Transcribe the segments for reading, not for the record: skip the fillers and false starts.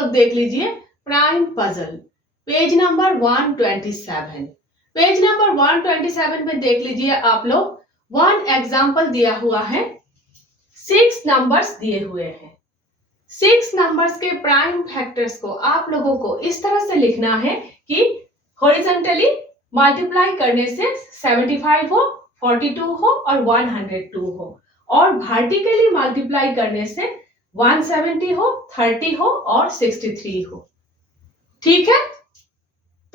लोग देख लीजिए prime puzzle, page number 127। Page number 127 में देख लीजिए आप लोग, वन एग्जाम्पल दिया हुआ है, 6 नंबर्स दिए हुए हैं। 6 नंबर्स के प्राइम फैक्टर्स को आप लोगों को इस तरह से लिखना है कि हॉरिजॉन्टली मल्टीप्लाई करने से 75 हो, 42 हो और 102 हो, और वर्टिकली मल्टीप्लाई करने से 170 हो, 30 हो और 63 हो। ठीक है,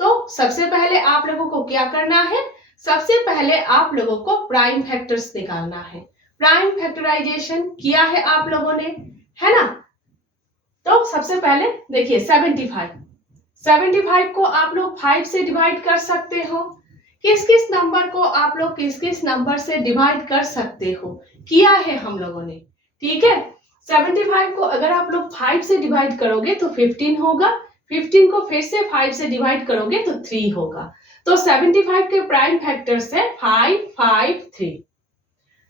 तो सबसे पहले आप लोगों को क्या करना है, सबसे पहले आप लोगों को प्राइम फैक्टर्स निकालना है। प्राइम फैक्टराइजेशन किया है आप लोगों ने, है ना। तो सबसे पहले देखिए 75 को आप लोग 5 से डिवाइड कर सकते हो। किस किस नंबर को आप लोग किस किस नंबर से डिवाइड कर सकते हो, किया है हम लोगों ने। ठीक है, 75 को अगर आप लोग 5 से डिवाइड करोगे तो 15 होगा, 15 को फिर से 5 से डिवाइड करोगे तो 3 होगा। तो 75 के प्राइम फैक्टर्स है 5, 5, 3।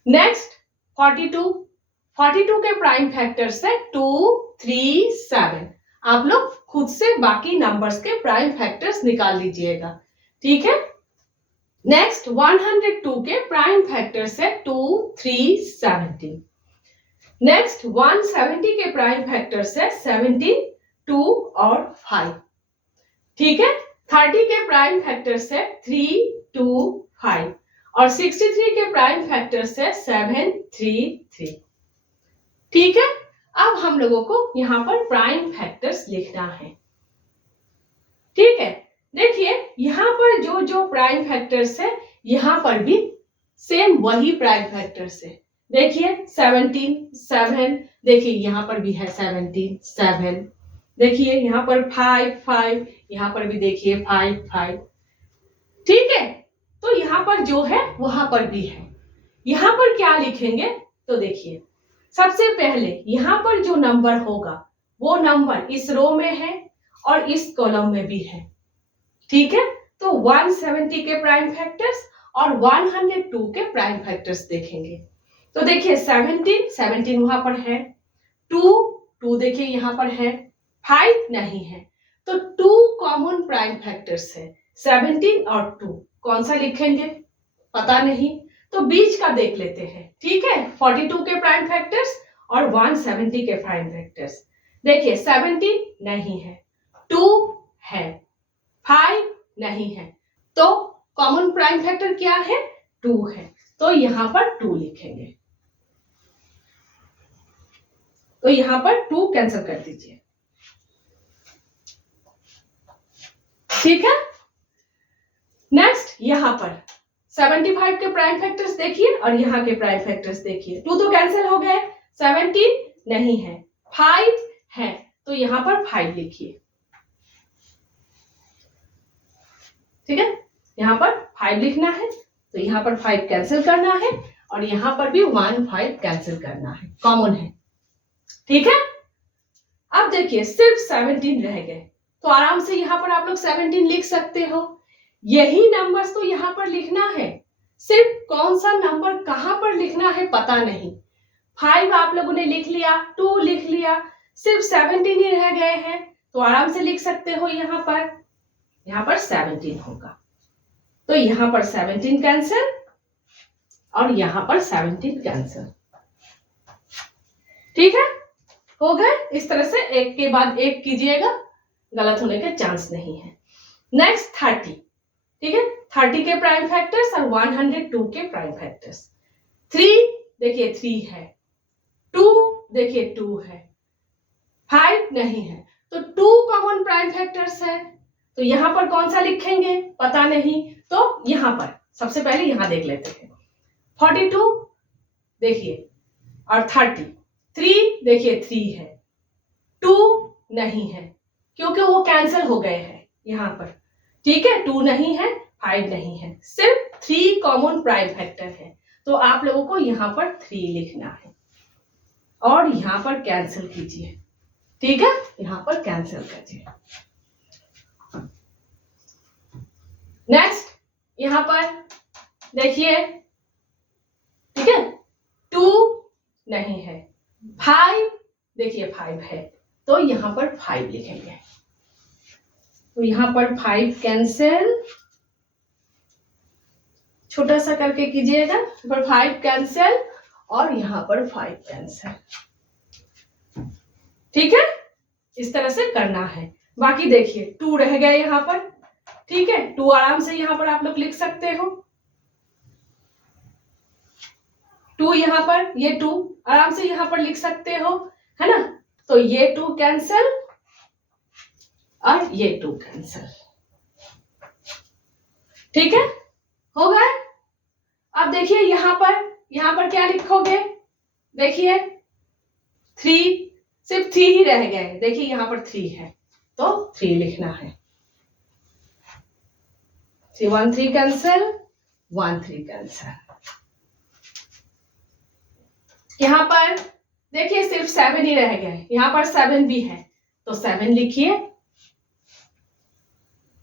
नेक्स्ट 42 के प्राइम फैक्टर्स है 2, 3, 7। आप लोग खुद से बाकी नंबर्स के प्राइम फैक्टर्स निकाल लीजिएगा। ठीक है, नेक्स्ट 102 के प्राइम फैक्टर्स है 2, 3, 17। नेक्स्ट 170 के प्राइम फैक्टर्स है 17, 2 और 5। ठीक है, 30 के प्राइम फैक्टर्स है 3, 2, 5 और 63 के प्राइम फैक्टर्स है 7, 3, 3। ठीक है, अब हम लोगों को यहां पर प्राइम फैक्टर्स लिखना है। ठीक है, देखिए यहां पर जो जो प्राइम फैक्टर्स है, यहां पर भी सेम वही प्राइम फैक्टर्स है। देखिए 17, 7, देखिए यहां पर भी है 17, 7, देखिए यहां पर 5, 5, यहां पर भी देखिए 5, 5। ठीक है, तो यहां पर जो है वहां पर भी है। यहां पर क्या लिखेंगे, तो देखिए सबसे पहले यहां पर जो नंबर होगा वो नंबर इस रो में है और इस कॉलम में भी है। ठीक है, तो 170 के प्राइम फैक्टर्स और 102 के प्राइम फैक्टर्स देखेंगे। तो देखिए 17 वहां पर है, 2 देखिए यहां पर है, 5 नहीं है, तो 2 कॉमन प्राइम फैक्टर्स है, 17 और 2। कौन सा लिखेंगे पता नहीं, तो बीच का देख लेते हैं। ठीक है, 42 के प्राइम फैक्टर्स और 170 के प्राइम फैक्टर्स। देखिए 17 नहीं है, 2 है, 5 नहीं है, तो कॉमन प्राइम फैक्टर क्या है, 2 है, तो यहां पर 2 लिखेंगे। तो यहां पर 2 कैंसिल कर दीजिए। ठीक है, नेक्स्ट यहां पर 75 के प्राइम फैक्टर्स देखिए और यहां के प्राइम फैक्टर्स देखिए। 2 तो कैंसिल हो गए, 17 नहीं है, 5 है, तो यहां पर 5 लिखिए। ठीक है, यहां पर 5 लिखना है, तो यहां पर 5 कैंसिल करना है और यहां पर भी 1, 5 कैंसिल करना है, कॉमन है। ठीक है, अब देखिए सिर्फ 17 रह गए, तो आराम से यहां पर आप लोग 17 लिख सकते हो। यही नंबर्स तो यहां पर लिखना है, सिर्फ कौन सा नंबर कहां पर लिखना है पता नहीं। 5 आप लोगों ने लिख लिया, 2 लिख लिया, सिर्फ 17 ही रह गए हैं, तो आराम से लिख सकते हो। यहां पर 17 होगा, तो यहां पर 17 कैंसिल और यहां पर 17 कैंसिल। ठीक है, हो गए। इस तरह से एक के बाद एक कीजिएगा, गलत होने के चांस नहीं है। नेक्स्ट 30। ठीक है, 30 के प्राइम फैक्टर्स और 102 के प्राइम फैक्टर्स। 3 देखिए 3 है, 2 देखिए 2 है, 5 नहीं है, तो 2 कॉमन प्राइम फैक्टर्स है, तो यहां पर कौन सा लिखेंगे पता नहीं, तो यहां पर सबसे पहले यहां देख लेते हैं। 42 देखिए और 30, 3 देखिए 3 है, 2 नहीं है क्योंकि वो कैंसिल हो गए हैं यहां पर। ठीक है, 2 नहीं है, 5 नहीं है, सिर्फ 3 कॉमन प्राइम फैक्टर है, तो आप लोगों को यहां पर 3 लिखना है और यहां पर कैंसिल कीजिए। ठीक है, यहां पर कैंसिल कीजिए। नेक्स्ट यहां पर देखिए, ठीक है, 2 नहीं है, 5 देखिए 5 है, तो यहाँ पर 5 लिखेंगे। तो यहाँ पर 5 कैंसिल, छोटा सा करके कीजिएगा, पर 5 कैंसिल और यहाँ पर 5 कैंसिल। ठीक है, इस तरह से करना है। बाकी देखिए 2 रह गए यहाँ पर, ठीक है, 2 आराम से यहाँ पर आप लोग लिख सकते हो। 2 यहाँ पर, ये 2 आराम से यहाँ पर लिख सकते हो, है ना। तो ये 2 कैंसिल और ये 2 कैंसिल। ठीक है, हो गए। अब देखिए यहाँ पर क्या लिखोगे, देखिए 3, सिर्फ 3 ही रह गए। देखिए यहाँ पर 3 है तो 3 लिखना है। 3 1 3 कैंसिल, 1 3 कैंसिल। यहाँ पर देखिए सिर्फ 7 ही रह गए, यहाँ पर 7 भी है तो 7 लिखिए,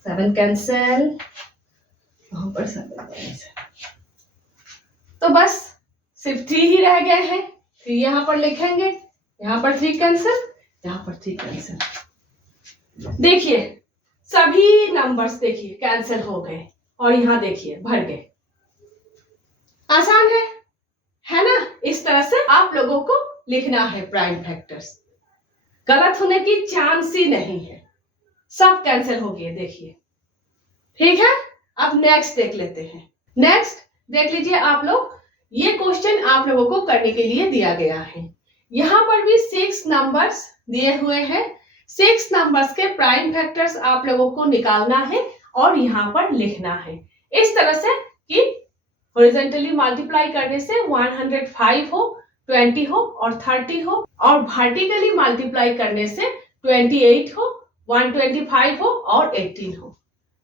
7 कैंसिल, वहां पर 7 कैंसिल। तो बस सिर्फ 3 ही रह गए हैं, 3 यहाँ पर लिखेंगे, यहाँ पर 3 कैंसिल, यहाँ पर 3 कैंसिल। देखिए सभी नंबर्स देखिए कैंसिल हो गए और यहाँ देखिए भर गए। आसान है ना। इस तरह से आप लोगों को लिखना है प्राइम फैक्टर्स। गलत होने की चांस ही नहीं है, सब कैंसिल हो गए देखिए। ठीक है, अब नेक्स्ट देख लेते हैं। नेक्स्ट देख लीजिए आप लोग, ये क्वेश्चन आप लोगों को करने के लिए दिया गया है। यहाँ पर भी 6 नंबर्स दिए हुए हैं। 6 नंबर्स के प्राइम फैक्टर्स आप लोगों को निकालना है और यहाँ पर लिखना है इस तरह से कि हॉरिजॉन्टली मल्टीप्लाई करने से 105 हो, 20 हो और 30 हो, और वर्टिकली मल्टीप्लाई करने से 28 हो, 125 हो और 18 हो।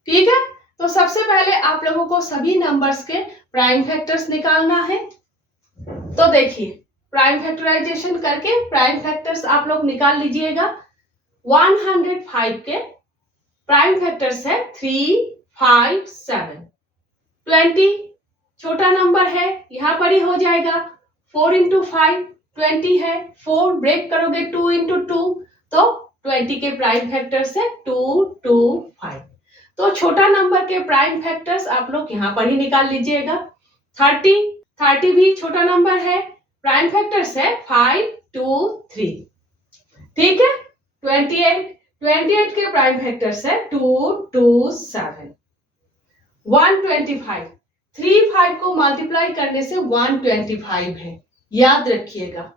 ठीक है, तो सबसे पहले आप लोगों को सभी नंबर्स के प्राइम फैक्टर्स निकालना है। तो देखिए प्राइम फैक्टराइजेशन करके प्राइम फैक्टर्स आप लोग निकाल लीजिएगा। 105 के प्राइम फैक्टर्स है 3 5 7। 20 छोटा नंबर है, यहाँ पर ही हो जाएगा। 4 इंटू 5 20 है, 4 ब्रेक करोगे 2 इंटू 2 तो 20 के प्राइम फैक्टर्स है 2 2 5। तो छोटा नंबर के प्राइम फैक्टर्स आप लोग यहाँ पर ही निकाल लीजिएगा। 30 भी छोटा नंबर है, प्राइम फैक्टर्स है 5 2 3। ठीक है, 28 के प्राइम फैक्टर्स है 2 2 7। 125 3 5 को मल्टीप्लाई करने से 125 है, याद रखिएगा।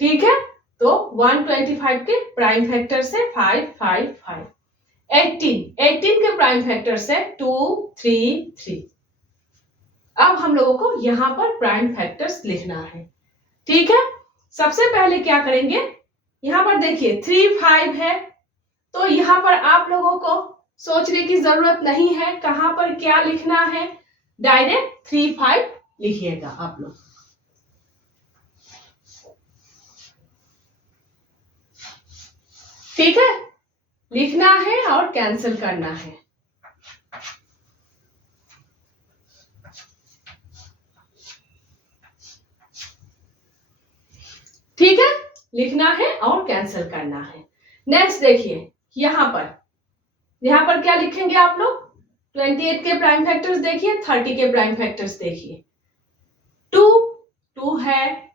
ठीक है, तो 125 के प्राइम फैक्टर्स है 5 5 5। 18 के प्राइम फैक्टर्स है 2 3 3। अब हम लोगों को यहाँ पर प्राइम फैक्टर्स लिखना है। ठीक है, सबसे पहले क्या करेंगे, यहाँ पर देखिए 3 5 है तो यहाँ पर आप लोगों को सोचने की जरूरत नहीं है कहां पर क्या लिखना है, डायरेक्ट 3 5 लिखिएगा आप लोग। ठीक है, लिखना है और कैंसिल करना है। ठीक है, लिखना है और कैंसिल करना है। नेक्स्ट देखिए यहाँ पर क्या लिखेंगे आप लोग, 28 के प्राइम फैक्टर्स देखिए, 30 के प्राइम फैक्टर्स देखिए। 2 है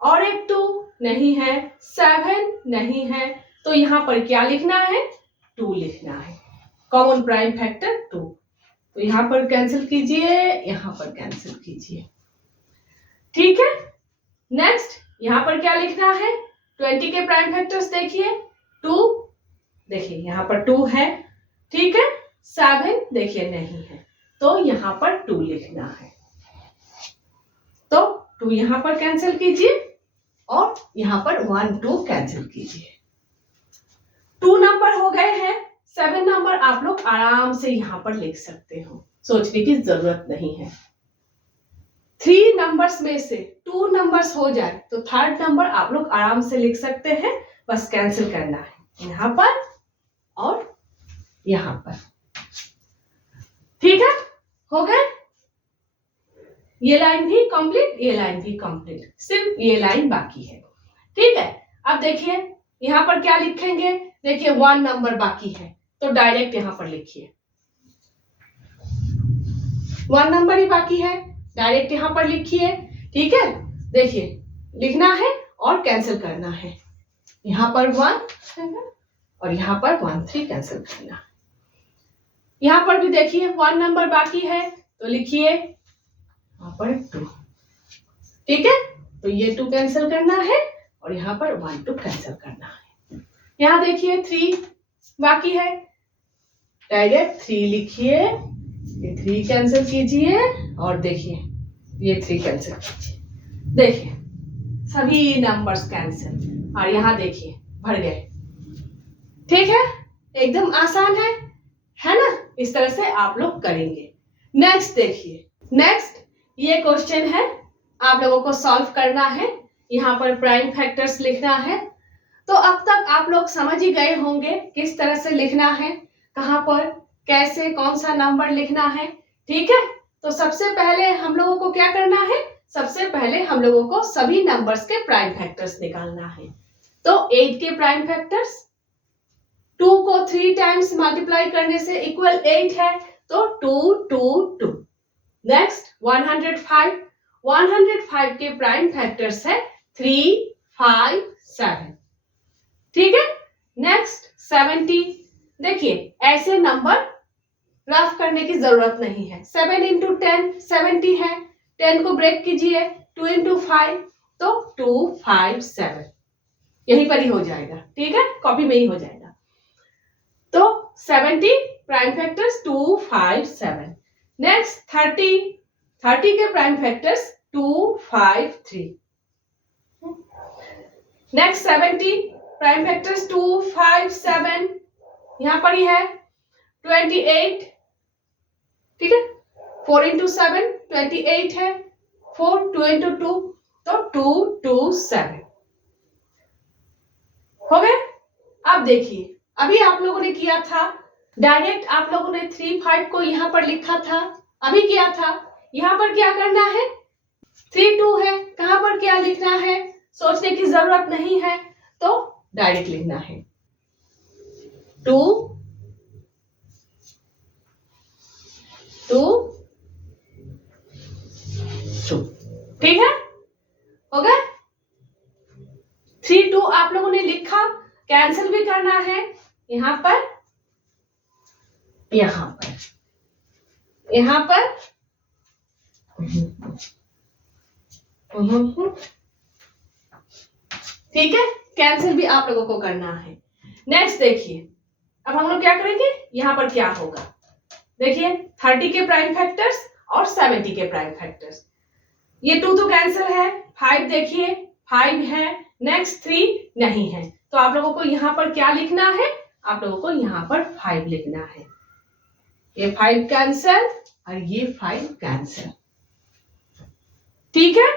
और एक 2 नहीं है, 7 नहीं है, तो यहाँ पर क्या लिखना है, 2 लिखना है। कॉमन प्राइम फैक्टर 2, तो यहाँ पर कैंसिल कीजिए, यहाँ पर कैंसिल कीजिए। ठीक है, नेक्स्ट यहाँ पर क्या लिखना है, 20 के प्राइम फैक्टर्स देखिए, 2 देखिए यहाँ पर 2 है। ठीक है, 7 देखिए नहीं है, तो यहाँ पर 2 लिखना है। तो 2 यहाँ पर कैंसिल कीजिए और यहाँ पर 1 2 कैंसिल कीजिए। 2 नंबर हो गए हैं, 7 नंबर आप लोग आराम से यहाँ पर लिख सकते हो, सोचने की जरूरत नहीं है। 3 नंबर्स में से 2 नंबर्स हो जाए तो 3rd नंबर आप लोग आराम से लिख सकते हैं, बस कैंसिल करना है यहाँ पर और यहाँ पर। ठीक है, हो गए, ये लाइन भी कंप्लीट, ये लाइन भी कंप्लीट, सिर्फ ये लाइन बाकी है। ठीक है, अब देखिए यहाँ पर क्या लिखेंगे? देखिए 1 नंबर बाकी है तो डायरेक्ट यहाँ पर लिखिए, 1 नंबर ही बाकी है, डायरेक्ट यहाँ पर लिखिए। ठीक है, देखिए लिखना है और कैंसिल करना है। यहाँ पर 1 और यहाँ पर 1 3 कैंसिल करना है। यहाँ पर भी देखिए 1 नंबर बाकी है तो लिखिए यहाँ पर 2। ठीक है, तो ये 2 कैंसिल करना है और यहाँ पर 1 2 कैंसिल करना है। यहाँ देखिए 3 बाकी है, डायरेक्ट 3 लिखिए, ये 3 कैंसिल कीजिए और देखिए ये 3 कैंसिल कीजिए। देखिए सभी नंबर्स कैंसिल और यहाँ देखिए भर गए। ठीक है, एकदम आसान है ना? इस तरह से आप लोग करेंगे। नेक्स्ट देखिए, नेक्स्ट ये क्वेश्चन है, आप लोगों को सॉल्व करना है। यहाँ पर प्राइम फैक्टर्स लिखना है। तो अब तक आप लोग समझ ही गए होंगे किस तरह से लिखना है, कहाँ पर कैसे कौन सा नंबर लिखना है। ठीक है, तो सबसे पहले हम लोगों को क्या करना है? सबसे पहले हम लोगों को सभी नंबर्स के प्राइम फैक्टर्स निकालना है। तो 8 के प्राइम फैक्टर्स, 2 को 3 टाइम्स मल्टीप्लाई करने से इक्वल 8 है, तो 2 2 2। नेक्स्ट 105 के प्राइम फैक्टर्स है 3 5 7। ठीक है, नेक्स्ट 70। देखिए ऐसे नंबर रफ करने की जरूरत नहीं है। 7 into 10 70 है, 10 को ब्रेक कीजिए, 2 into 5 तो 257, यहीं पर ही हो जाएगा। ठीक है, कॉपी में ही हो जाएगा। तो 70 प्राइम फैक्टर्स 257। नेक्स्ट 30 के prime factors 253। Next 70 prime factors 257, यहां पर ही है 28। ठीक है, 4 into 7 28 है, 4 2 into 2 तो 227 हो गए। अब देखिए अभी आप लोगों ने किया था डायरेक्ट, आप लोगों ने 3 5 को यहां पर लिखा था, अभी किया था। यहां पर क्या करना है? 3 2 है, कहां पर क्या लिखना है सोचने की जरूरत नहीं है, तो डायरेक्ट लिखना है 2 2 2। ठीक है, हो गया। 3 2 आप लोगों ने लिखा, कैंसिल भी करना है यहां पर, यहां पर, यहां पर। ठीक है, कैंसिल भी आप लोगों को करना है। नेक्स्ट देखिए, अब हम लोग क्या करेंगे, यहां पर क्या होगा? देखिए 30 के प्राइम फैक्टर्स और 70 के प्राइम फैक्टर्स, ये 2 तो कैंसिल है, 5 देखिए 5 है, नेक्स्ट 3 नहीं है, तो आप लोगों को यहाँ पर क्या लिखना है? आप लोगों को यहाँ पर 5 लिखना है। ये 5 कैंसिल और ये 5 कैंसिल। ठीक है,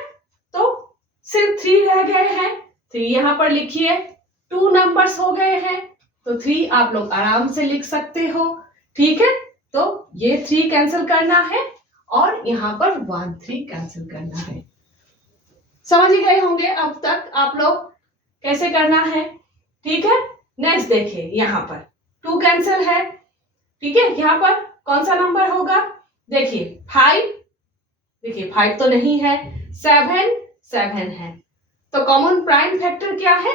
तो सिर्फ 3 रह गए हैं, 3 यहाँ पर लिखिए। 2 नंबर्स हो गए हैं तो 3 आप लोग आराम से लिख सकते हो। ठीक है, तो ये 3 कैंसिल करना है और यहाँ पर 1 3 कैंसिल करना है। समझ ही गए होंगे अब तक आप लोग कैसे करना है। ठीक है, नेक्स्ट देखिए, यहाँ पर 2 कैंसिल है। ठीक है, यहाँ पर कौन सा नंबर होगा? देखिए 5, देखिए 5 तो नहीं है, 7 है, तो कॉमन प्राइम फैक्टर क्या है?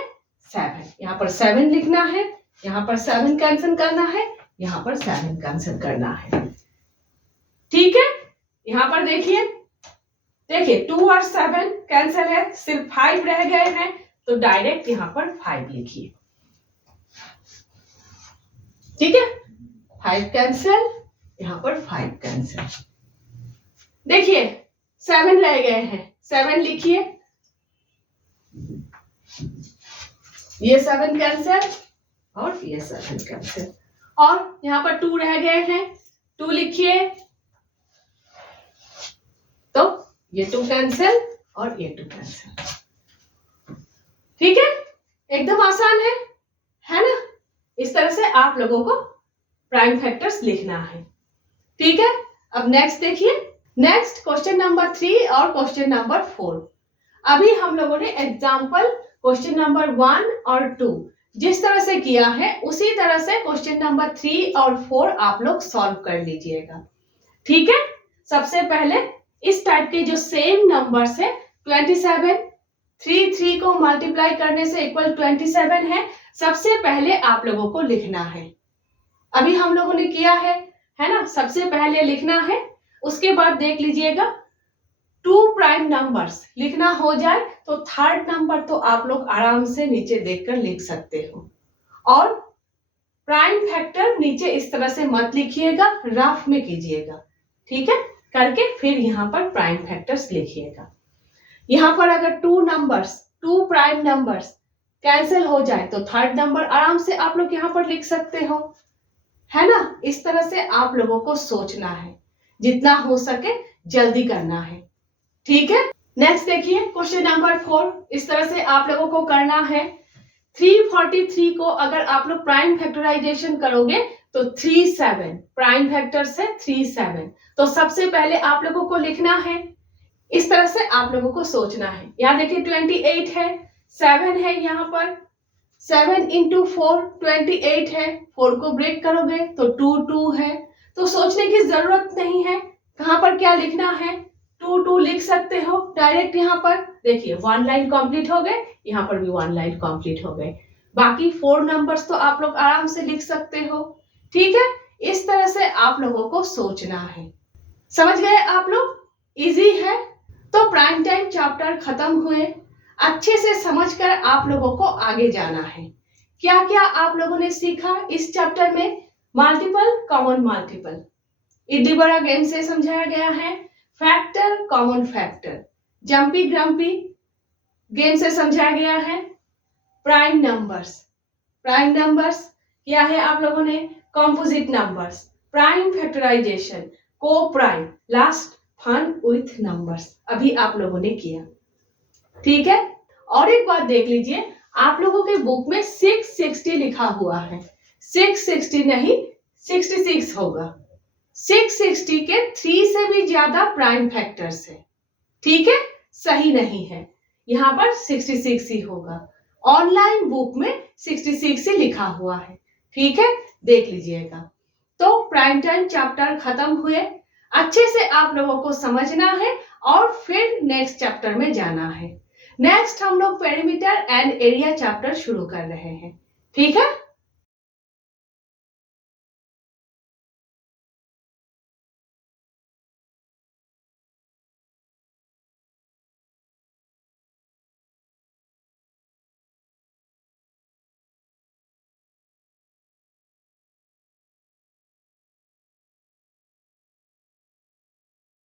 7। यहाँ पर 7 लिखना है, यहाँ पर 7 कैंसिल करना है, यहाँ पर 7 कैंसिल करना है। ठीक है, यहाँ पर देखिए 2 और 7 कैंसिल है, सिर्फ 5 रह गए हैं, तो डायरेक्ट यहाँ पर 5 लिखिए। ठीक है, 5 कैंसिल, यहाँ पर 5 कैंसिल। देखिए 7 रह गए हैं, 7 लिखिए, ये 7 कैंसिल और ये 7 कैंसिल, और यहाँ पर 2 रह गए हैं, 2 लिखिए, तो ये 2 कैंसिल और ये 2 कैंसिल। ठीक है, एकदम आसान है ना? इस तरह से आप लोगों को प्राइम फैक्टर्स लिखना है। ठीक है, अब नेक्स्ट देखिए, नेक्स्ट क्वेश्चन नंबर 3 और क्वेश्चन नंबर 4। अभी हम लोगों ने एग्जाम्पल क्वेश्चन नंबर 1 और 2 जिस तरह से किया है उसी तरह से क्वेश्चन नंबर 3 और 4 आप लोग सॉल्व कर लीजिएगा। ठीक है, सबसे पहले इस टाइप के जो सेम नंबर्स है 27, 3 को मल्टीप्लाई करने से इक्वल 27 है, सबसे पहले आप लोगों को लिखना है। अभी हम लोगों ने किया है ना, सबसे पहले लिखना है। उसके बाद देख लीजिएगा 2 प्राइम नंबर्स लिखना हो जाए तो थर्ड नंबर तो आप लोग आराम से नीचे देखकर लिख सकते हो, और प्राइम फैक्टर नीचे इस तरह से मत लिखिएगा, रफ में कीजिएगा। ठीक है, करके फिर यहाँ पर प्राइम फैक्टर्स लिखिएगा। यहाँ पर अगर 2 प्राइम नंबर्स कैंसिल हो जाए तो थर्ड नंबर आराम से आप लोग यहाँ पर लिख सकते हो, है ना। इस तरह से आप लोगों को सोचना है, जितना हो सके जल्दी करना है। ठीक है, नेक्स्ट देखिए क्वेश्चन नंबर 4। इस तरह से आप लोगों को करना है। 343 को अगर आप लोग प्राइम फैक्टराइजेशन करोगे तो 37 प्राइम फैक्टर से 37, तो सबसे पहले आप लोगों को लिखना है। इस तरह से आप लोगों को सोचना है। यहाँ देखिए 28 है, 7 है, यहाँ पर 7 इंटू 4 28 है, 4 को ब्रेक करोगे तो 2 है, तो सोचने की जरूरत नहीं है कहां पर क्या लिखना है। 2 लिख सकते हो डायरेक्ट। यहाँ पर देखिए 1 लाइन कंप्लीट हो गए, यहाँ पर भी 1 लाइन कंप्लीट हो गए। बाकी 4 नंबर्स तो आप लोग आराम से लिख सकते हो। ठीक है, इस तरह से आप लोगों को सोचना है। समझ गए आप लोग? इजी है। तो प्राइम टाइम चैप्टर खत्म हुए। अच्छे से समझकर आप लोगों को आगे जाना है। क्या क्या आप लोगों ने सीखा इस चैप्टर में? मल्टीपल, कॉमन मल्टीपल, इड्डी बड़ा गेम से समझाया गया है। Factor, common factor, jumpy grumpy game से समझाया गया है। प्राइम नंबर्स क्या है आप लोगों ने? Composite numbers, prime factorisation, coprime, last fun with numbers, अभी आप लोगों ने किया। ठीक है, और एक बात देख लीजिए, आप लोगों के बुक में 660 लिखा हुआ है। 660 नहीं, 66 होगा। 660 के 3 से भी ज्यादा प्राइम फैक्टर्स है। ठीक है, सही नहीं है, यहाँ पर 66 ही होगा। ऑनलाइन बुक में 66 ही लिखा हुआ है। ठीक है, देख लीजिएगा। तो प्राइम टाइम चैप्टर खत्म हुए। अच्छे से आप लोगों को समझना है और फिर नेक्स्ट चैप्टर में जाना है। नेक्स्ट हम लोग पेरीमीटर एंड एरिया चैप्टर शुरू कर रहे हैं। ठीक है।